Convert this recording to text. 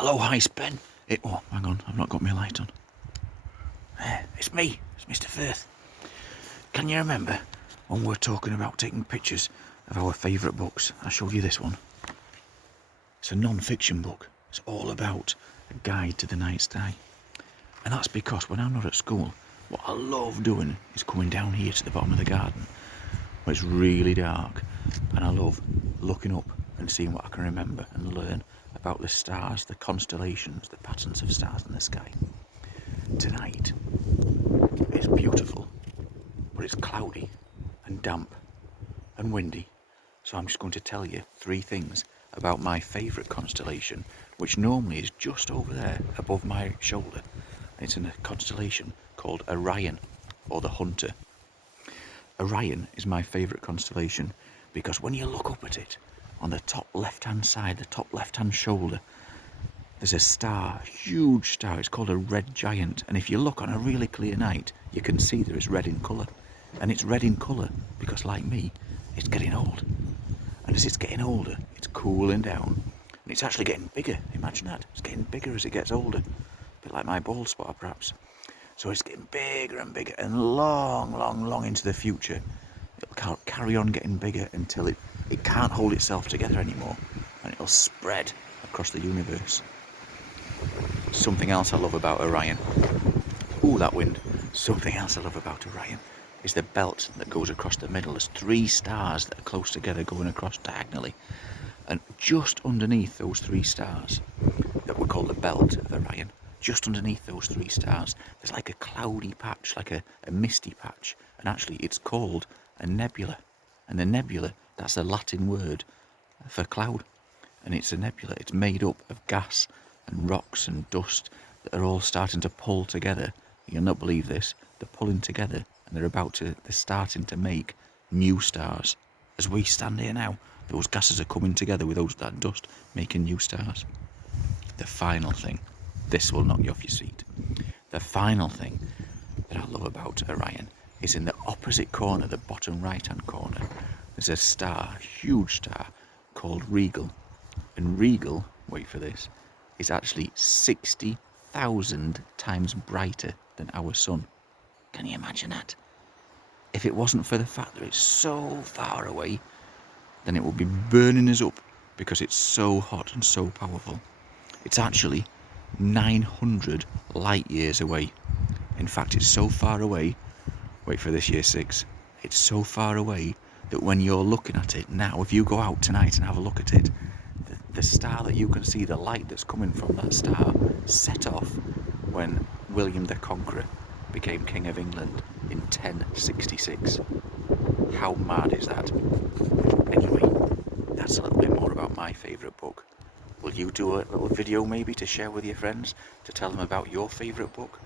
Hello, hi, Ben. Oh, hang on, I've not got my light on. It's me, it's Mr. Firth. Can you remember when we were talking about taking pictures of our favourite books? I showed you this one. It's a non-fiction book. It's all about a guide to the night sky. And that's because when I'm not at school, what I love doing is coming down here to the bottom of the garden where it's really dark, and I love looking up and seeing what I can remember and learn about the stars, the constellations, the patterns of stars in the sky. Tonight, it's beautiful, but it's cloudy and damp and windy. So I'm just going to tell you 3 things about my favourite constellation, which normally is just over there above my shoulder. It's in a constellation called Orion, or the Hunter. Orion is my favourite constellation because when you look up at it, on the top left-hand side, the top left-hand shoulder, there's a star, a huge star. It's called a red giant. And if you look on a really clear night, you can see that it's red in colour. And it's red in colour because, like me, it's getting old. And as it's getting older, it's cooling down. And it's actually getting bigger. Imagine that. It's getting bigger as it gets older. A bit like my bald spot, perhaps. So it's getting bigger and bigger, and long into the future, it'll carry on getting bigger until it can't hold itself together anymore, and it'll spread across the universe. Something else I love about Orion, ooh, that wind. Something else I love about Orion is the belt that goes across the middle. There's 3 stars that are close together going across diagonally, and just underneath those 3 stars that we call the belt of Orion, just underneath those 3 stars, there's like a cloudy patch, like a misty patch, and actually it's called a nebula. And the nebula, that's a Latin word for cloud, and it's a nebula. It's made up of gas and rocks and dust that are all starting to pull together. You'll not believe this. They're pulling together, and they're starting to make new stars. As we stand here now, those gases are coming together with that dust, making new stars. The final thing, this will knock you off your seat. The final thing that I love about Orion is in the opposite corner, the bottom right-hand corner, there's a star, a huge star, called Rigel. And Rigel, wait for this, is actually 60,000 times brighter than our sun. Can you imagine that? If it wasn't for the fact that it's so far away, then it would be burning us up because it's so hot and so powerful. It's actually 900 light years away. In fact, it's so far away, wait for this, year 6, it's so far away that when you're looking at it now, if you go out tonight and have a look at it, the star that you can see, the light that's coming from that star, set off when William the Conqueror became King of England in 1066. How mad is that? Anyway, that's a little bit more about my favourite book. Will you do a little video maybe to share with your friends, to tell them about your favourite book?